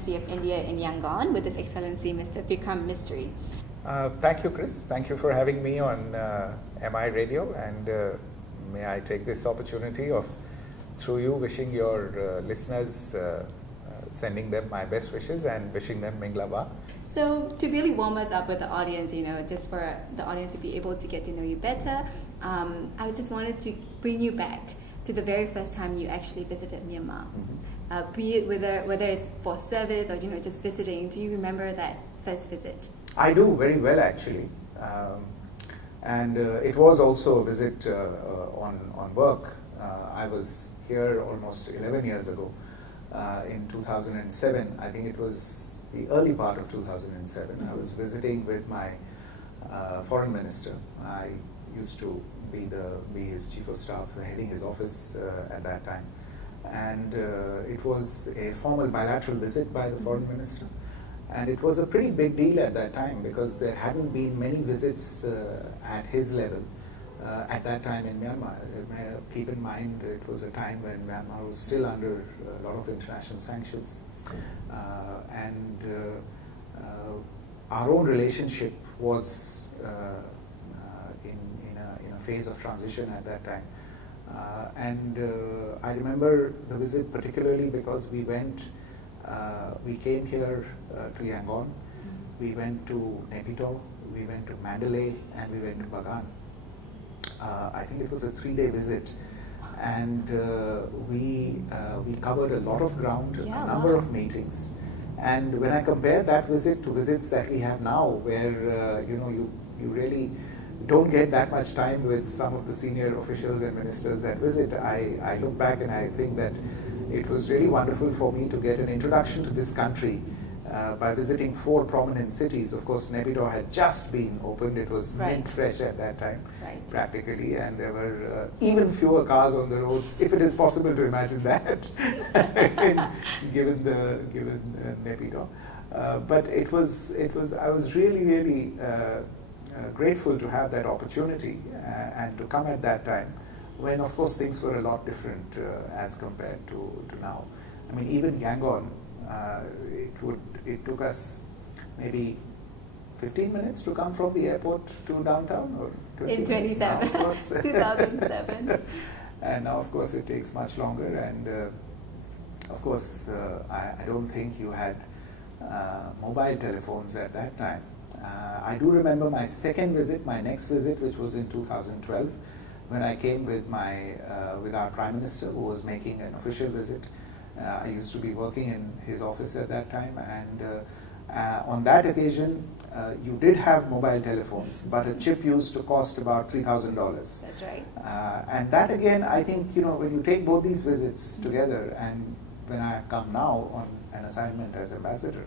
Embassy of India in Yangon with His Excellency Mr. Vikram Misri. Thank you, Chris. Thank you for having me on MI Radio, and may I take this opportunity of, through you, wishing your listeners, sending them my best wishes and wishing them Minglaba. So to really warm us up with the audience, just for the audience to be able to get to know you better, I just wanted to bring you back to the very first time you actually visited Myanmar. Mm-hmm. Be it whether it's for service or just visiting. Do you remember that first visit? I do very well, actually, and it was also a visit on work. I was here almost 11 years ago, in 2007. I think it was the early part of 2007. Mm-hmm. I was visiting with my foreign minister. I used to be his chief of staff, heading his office at that time, and it was a formal bilateral visit by the foreign minister. And it was a pretty big deal at that time because there hadn't been many visits at his level at that time in Myanmar. Keep in mind, it was a time when Myanmar was still under a lot of international sanctions. And our own relationship was in a phase of transition at that time. And I remember the visit particularly because we came here to Yangon, we went to Naypyidaw, we went to Mandalay, and we went to Bagan. I think it was a 3-day visit, and we covered a lot of ground, a number of meetings. And when I compare that visit to visits that we have now, where you really don't get that much time with some of the senior officials and ministers that visit, I look back and I think that it was really wonderful for me to get an introduction to this country by visiting 4 prominent cities. Of course, Naypyidaw had just been opened. It was mint fresh at that time, practically, and there were even fewer cars on the roads, if it is possible to imagine that, given Naypyidaw. But I was really grateful to have that opportunity and to come at that time, when of course things were a lot different as compared to now. I mean, even Yangon, it took us maybe 15 minutes to come from the airport to downtown, or 20 in 27, 2007. And now of course it takes much longer, and of course I don't think you had mobile telephones at that time. I do remember my next visit, which was in 2012, when I came with our Prime Minister, who was making an official visit. I used to be working in his office at that time, and on that occasion, you did have mobile telephones, but a chip used to cost about $3,000. That's right. And that again, I think, when you take both these visits together, and when I come now on an assignment as ambassador,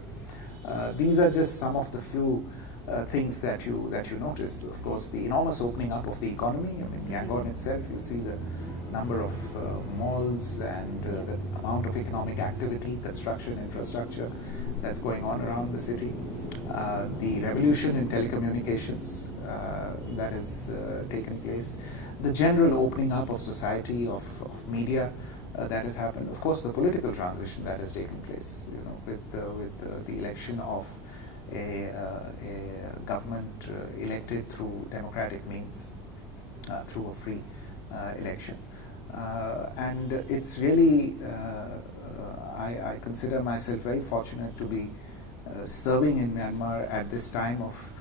these are just some of the few things that you notice. Of course, the enormous opening up of the economy. I mean, Yangon itself, you see the number of malls and the amount of economic activity, construction, infrastructure that's going on around the city. The revolution in telecommunications that has taken place. The general opening up of society, of media that has happened. Of course, the political transition that has taken place, with the election of a government elected through democratic means, through a free election. And it's really, I consider myself very fortunate to be serving in Myanmar at this time of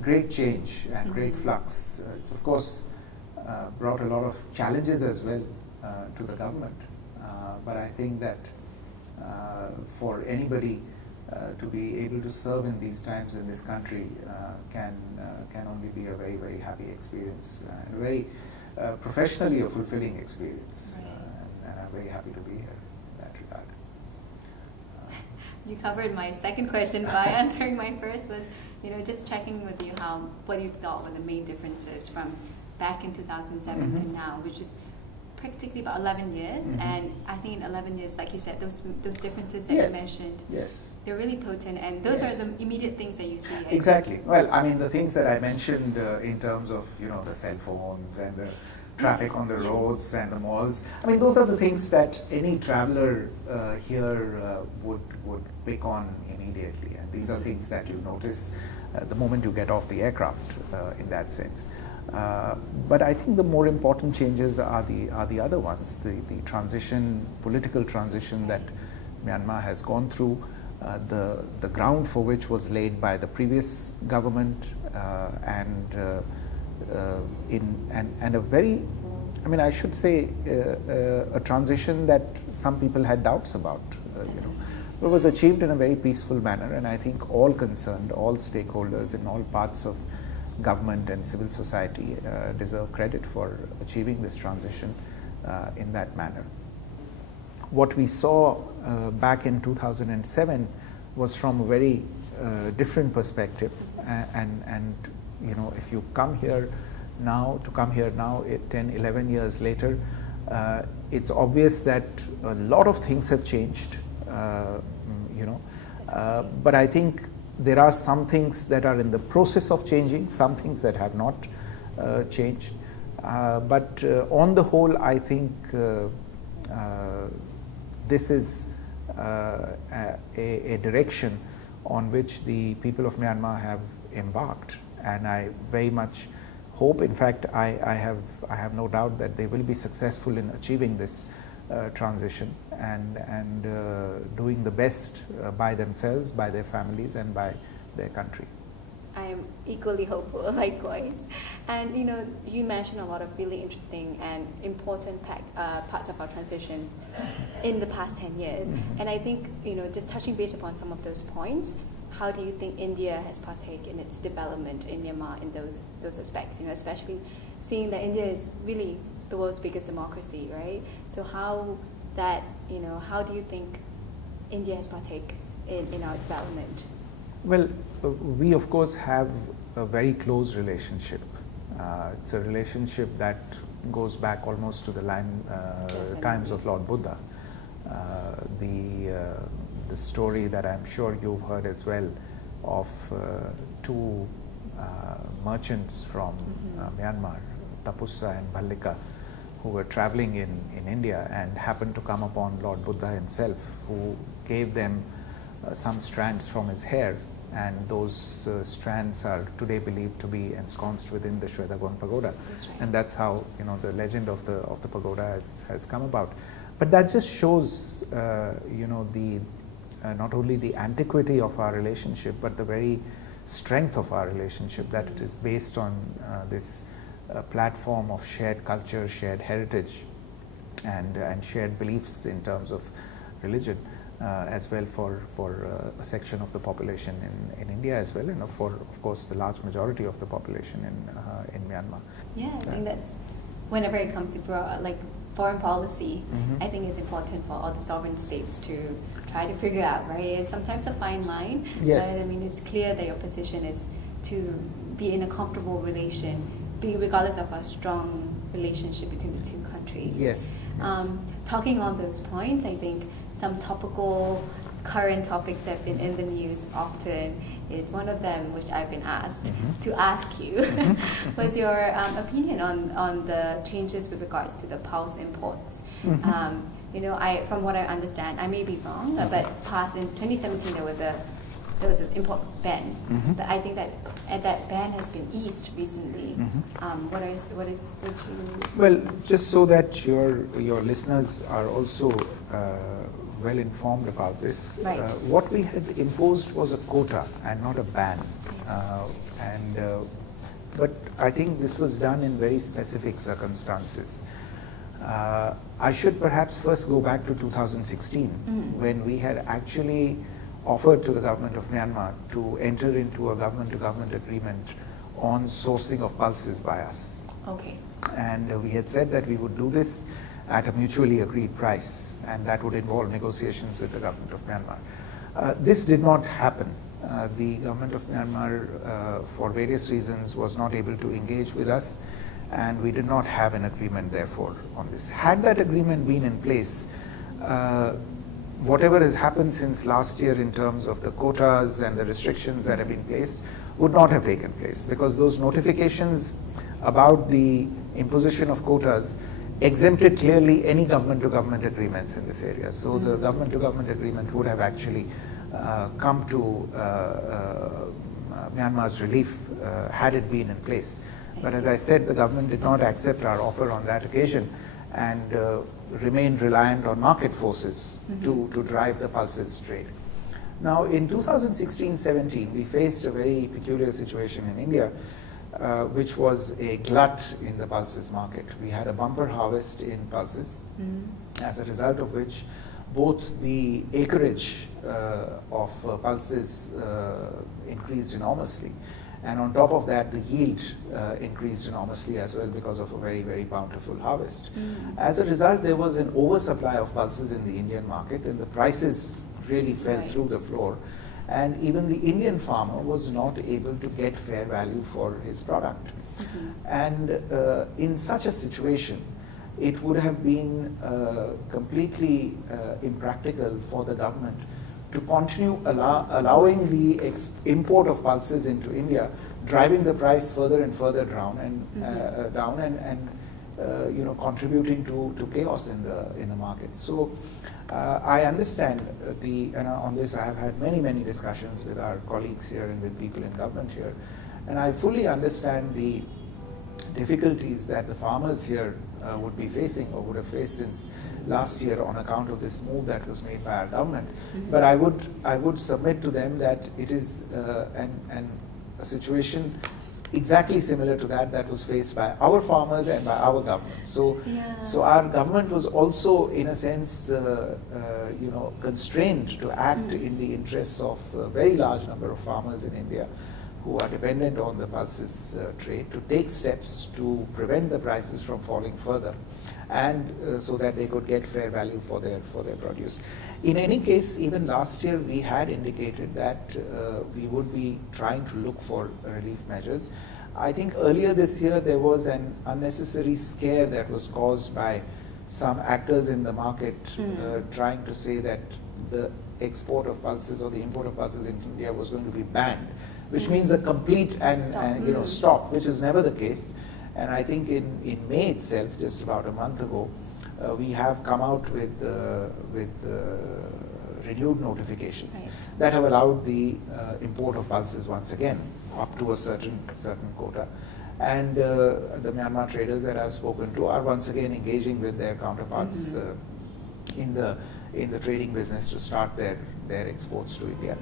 great change and great flux. It's of course brought a lot of challenges as well to the government, but I think that for anybody to be able to serve in these times in this country can only be a very, very happy experience, and a very professionally a fulfilling experience. And I'm very happy to be here in that regard. You covered my second question by answering my first. Was just checking with you what you thought were the main differences from back in 2007 to now, which is practically about 11 years, and I think in 11 years, like you said, those differences that you mentioned, they're really potent, and those are the immediate things that you see. Exactly. Well, I mean, the things that I mentioned in terms of the cell phones and the traffic on the Yes. roads and the malls. I mean, those are the things that any traveler here would pick on immediately, and these are things that you notice the moment you get off the aircraft in that sense. But I think the more important changes are the other ones, the transition, political transition that Myanmar has gone through, the ground for which was laid by the previous government, and a very, I mean, I should say a transition that some people had doubts about, you know. It was achieved in a very peaceful manner, and I think all concerned, all stakeholders in all parts of government and civil society deserve credit for achieving this transition in that manner. What we saw back in 2007 was from a very different perspective, and you know, if you come here now, 10, 11 years later, it's obvious that a lot of things have changed, you know, but I think there are some things that are in the process of changing, some things that have not changed. But on the whole, I think this is a direction on which the people of Myanmar have embarked, and I very much hope, in fact, I have no doubt that they will be successful in achieving this transition and doing the best by themselves, by their families, and by their country. I am equally hopeful, likewise. And you know, you mentioned a lot of really interesting and important parts of our transition in the past 10 years. And I think, you know, just touching base upon some of those points, how do you think India has partaken in its development in Myanmar in those aspects? You know, especially seeing that India is really the world's biggest democracy, right? So how that, you know, how do you think India has partaken in our development? Well, we of course have a very close relationship. It's a relationship that goes back almost to the times of Lord Buddha. The story that I'm sure you've heard as well of two merchants from Myanmar, Tapussa and Bhallika, who were traveling in India and happened to come upon Lord Buddha himself, who gave them some strands from his hair, and those strands are today believed to be ensconced within the Shwedagon pagoda. That's right. And that's how, you know, the legend of the pagoda has come about. But that just shows, you know, the not only the antiquity of our relationship, but the very strength of our relationship, that it is based on this platform of shared culture, shared heritage, and shared beliefs in terms of religion, as well for a section of the population in India as well, and for, of course, the large majority of the population in Myanmar. Yeah, I think that's, whenever it comes to like foreign policy, I think it's important for all the sovereign states to try to figure out, right? It's sometimes a fine line, Yes. but I mean, it's clear that your position is to be in a comfortable relation, regardless of a strong relationship between the two countries. Yes. Talking on those points, I think some topical current topics that have been in the news often is one of them, which I've been asked to ask you, was your opinion on the changes with regards to the pulse imports. You know, from what I understand, I may be wrong, but in 2017 there was an import ban, but I think that that ban has been eased recently. What you? Well, just so that your listeners are also well informed about this, Right. what we had imposed was a quota and not a ban, but I think this was done in very specific circumstances. I should perhaps first go back to 2016, when we had actually offered to the government of Myanmar to enter into a government-to-government agreement on sourcing of pulses by us. Okay. And we had said that we would do this at a mutually agreed price, and that would involve negotiations with the government of Myanmar. This did not happen. The government of Myanmar, for various reasons, was not able to engage with us, and we did not have an agreement, therefore, on this. Had that agreement been in place, whatever has happened since last year in terms of the quotas and the restrictions that have been placed would not have taken place, because those notifications about the imposition of quotas exempted clearly any government-to-government agreements in this area. So the government-to-government agreement would have actually come to Myanmar's relief had it been in place. But as I said, the government did not accept our offer on that occasion and remained reliant on market forces to drive the pulses trade. Now in 2016-17, we faced a very peculiar situation in India, which was a glut in the pulses market. We had a bumper harvest in pulses, as a result of which both the acreage of pulses increased enormously, and on top of that the yield increased enormously as well because of a very, very bountiful harvest. As a result, there was an oversupply of pulses in the Indian market, and the prices really fell through the floor, and even the Indian farmer was not able to get fair value for his product. And in such a situation, it would have been completely impractical for the government to continue allowing the import of pulses into India, driving the price further and further down and contributing to chaos in the market. So I understand and on this I have had many discussions with our colleagues here and with people in government here, and I fully understand the difficulties that the farmers here would be facing or would have faced since last year on account of this move that was made by our government. But I would submit to them that it is a situation exactly similar to that was faced by our farmers and by our government. So our government was also in a sense constrained to act in the interests of a very large number of farmers in India who are dependent on the pulses trade, to take steps to prevent the prices from falling further, and so that they could get fair value for their produce. In any case, even last year we had indicated that we would be trying to look for relief measures. I think earlier this year there was an unnecessary scare that was caused by some actors in the market trying to say that the export of pulses or the import of pulses into India was going to be banned, which means a complete stop, which is never the case. And I think in May itself, just about a month ago, we have come out with renewed notifications that have allowed the import of pulses once again up to a certain quota. And the Myanmar traders that I've spoken to are once again engaging with their counterparts in the trading business to start their exports to India.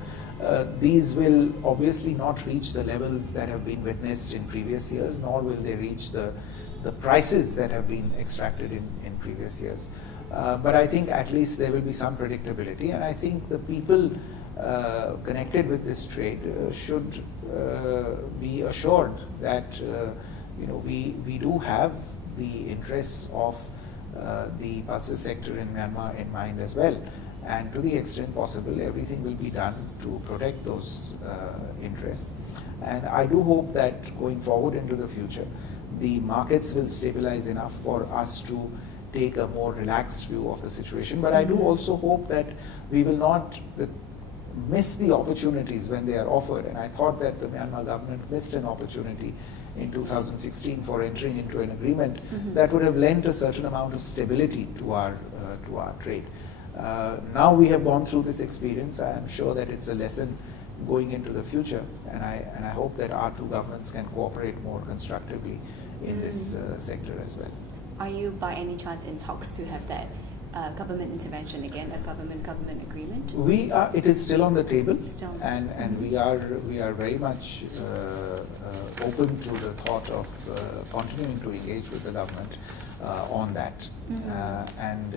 These will obviously not reach the levels that have been witnessed in previous years, nor will they reach the prices that have been extracted in previous years. But I think at least there will be some predictability, and I think the people connected with this trade should be assured that we do have the interests of the pulses sector in Myanmar in mind as well. And to the extent possible, everything will be done to protect those interests. And I do hope that going forward into the future, the markets will stabilize enough for us to take a more relaxed view of the situation. But I do also hope that we will not miss the opportunities when they are offered. And I thought that the Myanmar government missed an opportunity in 2016 for entering into an agreement that would have lent a certain amount of stability to our trade. Now we have gone through this experience. I am sure that it's a lesson going into the future, and I hope that our two governments can cooperate more constructively in this sector as well. Are you by any chance in talks to have that government intervention again, a government agreement? We are. It is still on the table, and we are very much open to the thought of continuing to engage with the government on that. And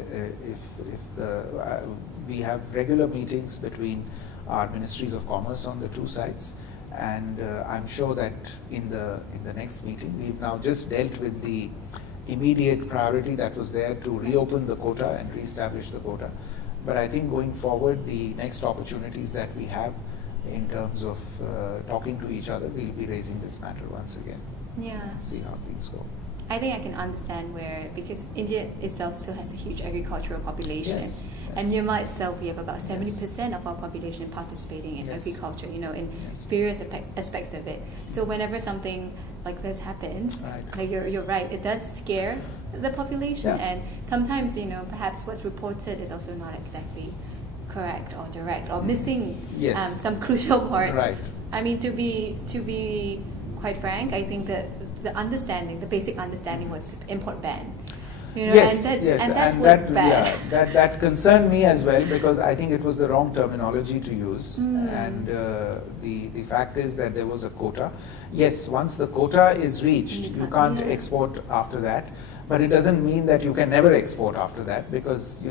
we have regular meetings between our ministries of commerce on the two sides, and I'm sure that in the next meeting, we've now just dealt with the immediate priority that was there to reopen the quota and reestablish the quota. But I think going forward, the next opportunities that we have in terms of talking to each other, we'll be raising this matter once again. Yeah. See how things go. I think I can understand because India itself still has a huge agricultural population. Yes. And Myanmar itself, we have about 70% of our population participating in agriculture, in various aspects of it. So whenever something like this happens, Right. like you're right, it does scare the population, Yeah. and sometimes perhaps what's reported is also not exactly correct or direct or missing Yes. some crucial parts. Right. I mean, to be quite frank, I think that the basic understanding was import ban. Yes, and yes, that's and what's that, bad. yeah, that concerned me as well, because I think it was the wrong terminology to use. And the fact is that there was a quota. Yes, once the quota is reached, you can't Yeah. export after that, but it doesn't mean that you can never export after that, because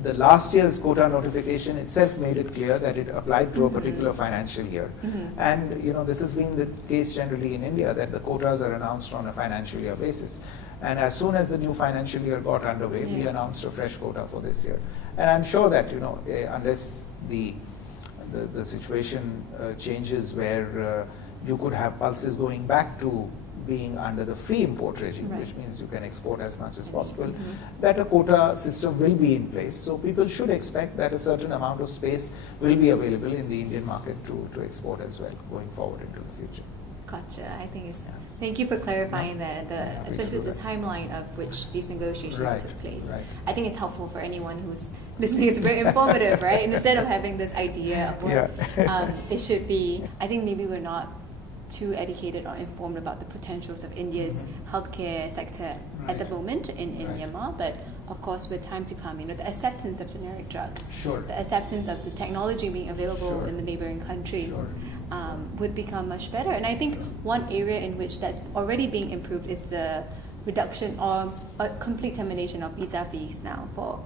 the last year's quota notification itself made it clear that it applied to a particular financial year. And this has been the case generally in India, that the quotas are announced on a financial year basis. And as soon as the new financial year got underway, we Yes. announced a fresh quota for this year. And I'm sure that unless the situation changes where you could have pulses going back to being under the free import regime, Right. which means you can export as much as Yes. possible, that a quota system will be in place. So people should expect that a certain amount of space will be available in the Indian market to export as well going forward into the future. Gotcha. I think thank you for clarifying that, especially the that. timeline of which these negotiations Right, took place. right. I think it's helpful for anyone who's listening. It's very informative, right? Instead of having this idea of what Yeah. it should be, I think maybe we're not too educated or informed about the potentials of India's healthcare sector at the Right. moment in Right. Myanmar. But of course, with time to come, the acceptance of generic drugs, Sure. the acceptance of the technology being available Sure. in the neighboring country. Sure. Would become much better. And I think one area in which that's already being improved is the reduction or a complete termination of visa fees now for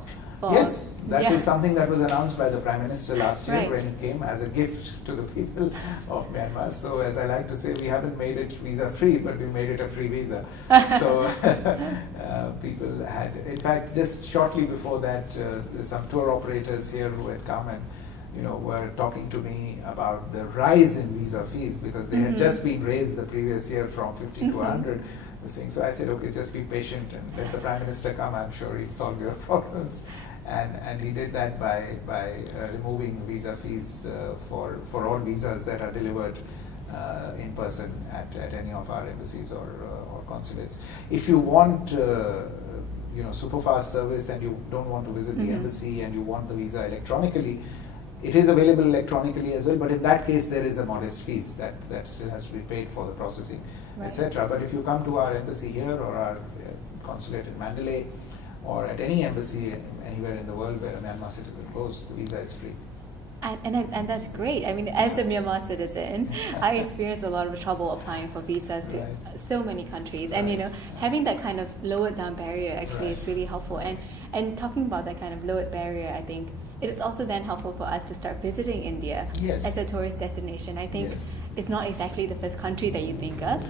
Yes, that yeah. is something that was announced by the Prime Minister last year Right. when he came as a gift to the people of Myanmar. So as I like to say, we haven't made it visa free, but we made it a free visa. So people had, in fact, just shortly before that, some tour operators here who had come and were talking to me about the rise in visa fees, because they had just been raised the previous year from 50 to 100. So I said, okay, just be patient and let the Prime Minister come. I'm sure he'd solve your problems. And he did that by removing visa fees for all visas that are delivered in person at any of our embassies or consulates. If you want super fast service and you don't want to visit the embassy and you want the visa electronically, it is available electronically as well, but in that case there is a modest fees that still has to be paid for the processing, Right. etc. But if you come to our embassy here or our consulate in Mandalay or at any embassy anywhere in the world where a Myanmar citizen goes, the visa is free. And that's great. I mean, as a Myanmar citizen, I experienced a lot of trouble applying for visas to Right. so many countries. And having that kind of lowered down barrier actually Right. is really helpful. And talking about that kind of lowered barrier, I think it is also then helpful for us to start visiting India Yes. as a tourist destination. I think Yes. it's not exactly the first country that you think of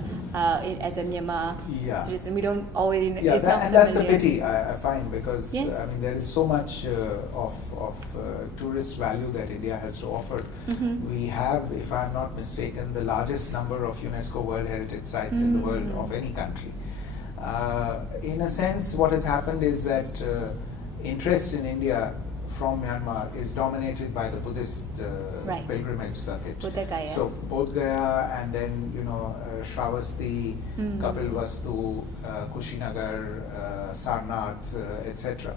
as a Myanmar Yeah. citizen. We don't always. Yeah, it's not and that's a familiar. pity, I find, because Yes. I mean there is so much of tourist value that India has to offer. We have, if I'm not mistaken, the largest number of UNESCO World Heritage Sites in the world of any country. In a sense, what has happened is that interest in India from Myanmar is dominated by the Buddhist Right. pilgrimage circuit. Bodh Gaya. So Bodh Gaya, and then Shravasti, Kapilvastu, Kushinagar, Sarnath, etc.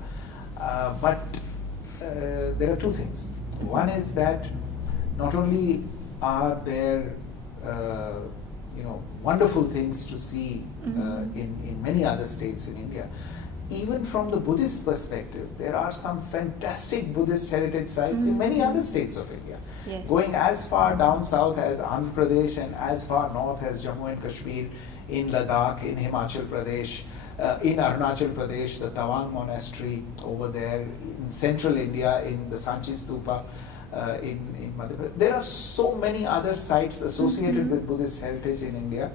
But there are two things. One is that not only are there wonderful things to see in many other states in India, even from the Buddhist perspective, there are some fantastic Buddhist heritage sites in many other states of India. Yes. Going as far down south as Andhra Pradesh and as far north as Jammu and Kashmir, in Ladakh, in Himachal Pradesh, in Arunachal Pradesh, the Tawang Monastery over there, in central India, in the Sanchi Stupa, in Madhya Pradesh. There are so many other sites associated with Buddhist heritage in India,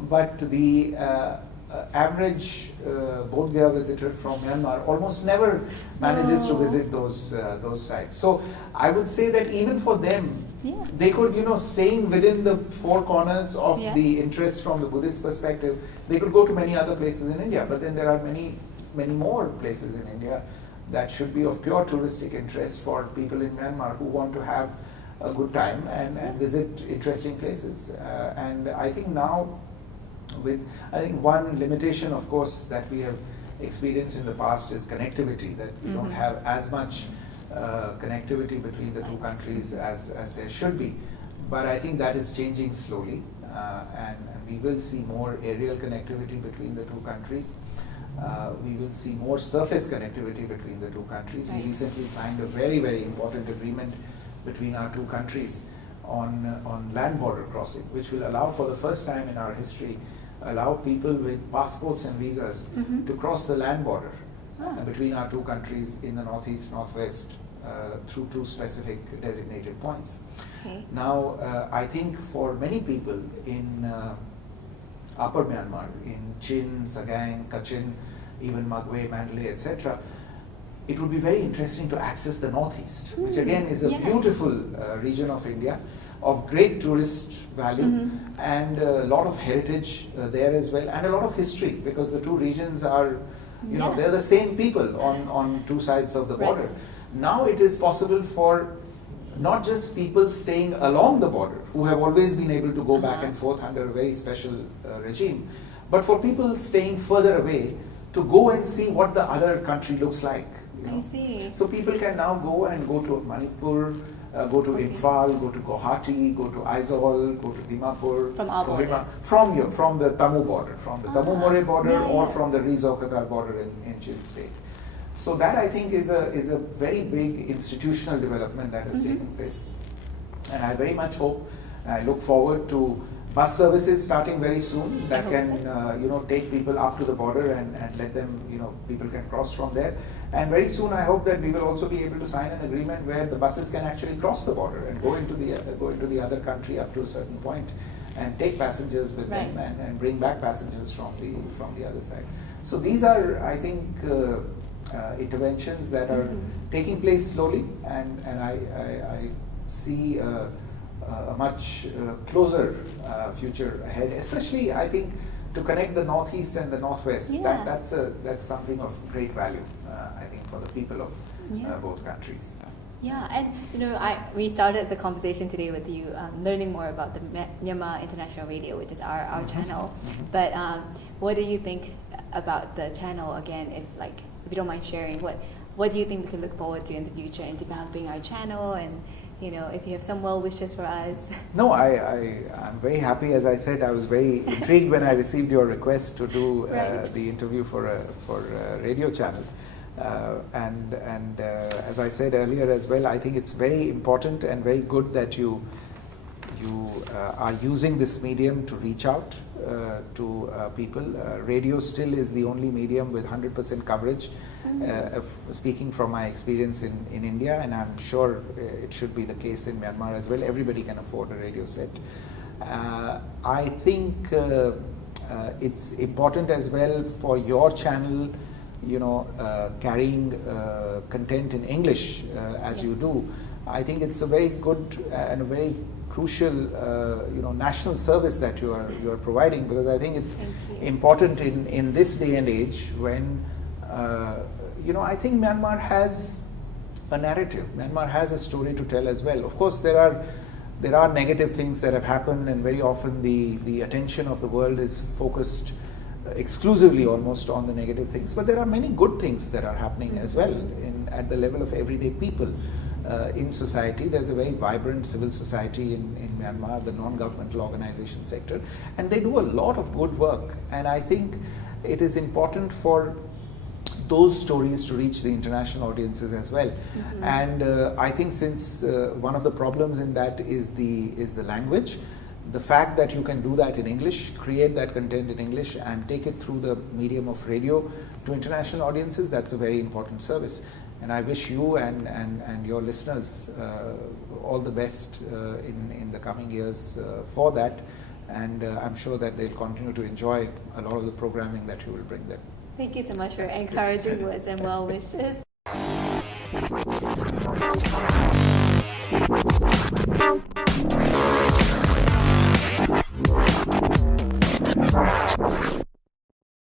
but the average Bodh Gaya visitor from Myanmar almost never manages to visit those sites. So I would say that even for them, they could, staying within the four corners of the interest from the Buddhist perspective, they could go to many other places in India. But then there are many, many more places in India that should be of pure touristic interest for people in Myanmar who want to have a good time and visit interesting places. And I think now with, I think one limitation, of course, that we have experienced in the past is connectivity, that we don't have as much connectivity between the two countries as there should be. But I think that is changing slowly, and we will see more aerial connectivity between the two countries. We will see more surface connectivity between the two countries. We recently signed a very, very important agreement between our two countries on land border crossing, which will allow, for the first time in our history, allow people with passports and visas to cross the land border between our two countries in the northeast, northwest, through two specific designated points. Okay. Now, I think for many people in Upper Myanmar, in Chin, Sagaing, Kachin, even Magwe, Mandalay, etc., it would be very interesting to access the northeast, which again is a beautiful region of India, of great tourist value, and a lot of heritage there as well, and a lot of history, because the two regions are, you know, they're the same people on two sides of the border. Now it is possible for not just people staying along the border, who have always been able to go back and forth under a very special regime, but for people staying further away to go and see what the other country looks like. You know? I see. So people can now go to Manipur, go to Imphal, go to Guwahati, go to Aizawl, go to Dimapur, From our border. from the Tamu border, from the Tamu More border, or from the Rizaukatar border in Chin state. So that, I think, is a very big institutional development that has taken place, and I very much hope, I look forward to bus services starting very soon that can you know, take people up to the border and let them, you know, people can cross from there. And very soon I hope that we will also be able to sign an agreement where the buses can actually cross the border and go into the other country up to a certain point and take passengers with them and bring back passengers from the other side. So these are, I think, interventions that are taking place slowly, and I see a much closer future ahead, especially, I think, to connect the northeast and the northwest. That's something of great value, I think, for the people of both countries. Yeah, and you know, we started the conversation today with you learning more about the Myanmar International Radio, which is our channel. But what do you think about the channel again? If you don't mind sharing, what do you think we can look forward to in the future in developing our channel, and you know, if you have some well wishes for us? No, I'm very happy. As I said, I was very intrigued when I received your request to do the interview for a radio channel. And as I said earlier as well, I think it's very important and very good that you are using this medium to reach out to people. Radio still is the only medium with 100% coverage, speaking from my experience in India, and I'm sure it should be the case in Myanmar as well. Everybody can afford a radio set. I think it's important as well for your channel, you know, carrying content in English as you do. I think it's a very good and a very crucial, you know, national service that you are providing, because I think it's important in this day and age when, you know, I think Myanmar has a narrative. Myanmar has a story to tell as well. Of course, there are negative things that have happened, and very often the attention of the world is focused exclusively almost on the negative things. But there are many good things that are happening as well at the level of everyday people in society. There's a very vibrant civil society in Myanmar, the non-governmental organization sector, and they do a lot of good work. And I think it is important for those stories to reach the international audiences as well. And I think since one of the problems in that is the language, the fact that you can do that in English, create that content in English and take it through the medium of radio to international audiences, that's a very important service. And I wish you and your listeners all the best in the coming years for that. And I'm sure that they'll continue to enjoy a lot of the programming that you will bring them. Thank you so much for encouraging words and well wishes.